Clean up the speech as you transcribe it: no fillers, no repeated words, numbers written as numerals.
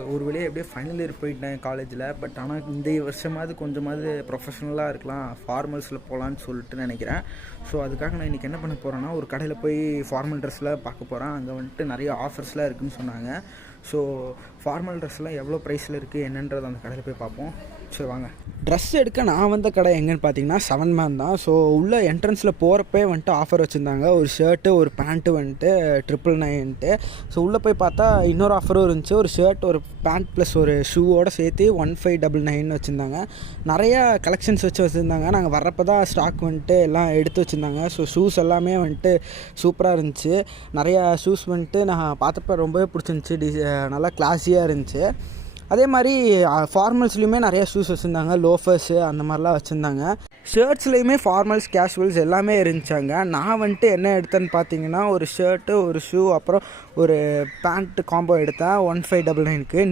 ஒரு வழியாக எப்படியோ ஃபைனல் இயர் போயிட்டேன் காலேஜில். பட் ஆனால் இந்த வருஷமாவது கொஞ்சமாவது ப்ரொஃபஷனலாக இருக்கலாம், ஃபார்மல்ஸில் போகலான்னு சொல்லிட்டு நினைக்கிறேன். ஸோ அதுக்காக நான் இன்றைக்கி என்ன பண்ண போகிறேன்னா, ஒரு கடையில் போய் ஃபார்மல் ட்ரெஸ்லாம் பார்க்க போகிறேன். அங்கே வந்துட்டு நிறைய ஆஃபர்ஸ்லாம் இருக்குதுன்னு சொன்னாங்க. ஸோ ஃபார்மல் ட்ரெஸ்லாம் எவ்வளோ ப்ரைஸில் இருக்குது என்னன்றதை அந்த கடையில் போய் பார்ப்போம். சரி வாங்க. ட்ரெஸ் எடுக்க நான் வந்த கடை எங்கேன்னு பார்த்தீங்கன்னா 7 Man தான். ஸோ உள்ள என்ட்ரன்ஸில் போகிறப்பே வந்துட்டு ஆஃபர் வச்சுருந்தாங்க. ஒரு ஷர்ட்டு ஒரு பேண்ட்டு வந்துட்டு 999. ஸோ உள்ளே போய் பார்த்தா இன்னொரு ஆஃபரும் இருந்துச்சு. ஒரு ஷர்ட் ஒரு பேண்ட் ப்ளஸ் ஒரு ஷூவோடு சேர்த்து 1599 வச்சுருந்தாங்க. நிறையா கலெக்ஷன்ஸ் வச்சுருந்தாங்க. நாங்கள் வர்றப்போ தான் ஸ்டாக் வந்துட்டு எல்லாம் எடுத்து வச்சுருந்தாங்க. ஸோ ஷூஸ் எல்லாமே வந்துட்டு சூப்பராக இருந்துச்சு. நிறையா ஷூஸ் வந்துட்டு நான் பார்த்தப்ப ரொம்பவே பிடிச்சிருந்துச்சி. நல்லா கிளாஸியாக இருந்துச்சு. அதே மாதிரி ஃபார்மல்ஸ்லேயுமே நிறைய ஷூஸ் வச்சுருந்தாங்க. லோஃபர்ஸு அந்த மாதிரிலாம் வச்சுருந்தாங்க. ஷர்ட்ஸ்லேயுமே ஃபார்மல்ஸ் கேஷுவல்ஸ் எல்லாமே இருந்துச்சாங்க. நான் வந்துட்டு என்ன எடுத்தேன்னு பார்த்தீங்கன்னா, ஒரு ஷர்ட்டு ஒரு ஷூ அப்புறம் ஒரு பேண்ட்டு காம்போ எடுத்தேன் 1599க்கு.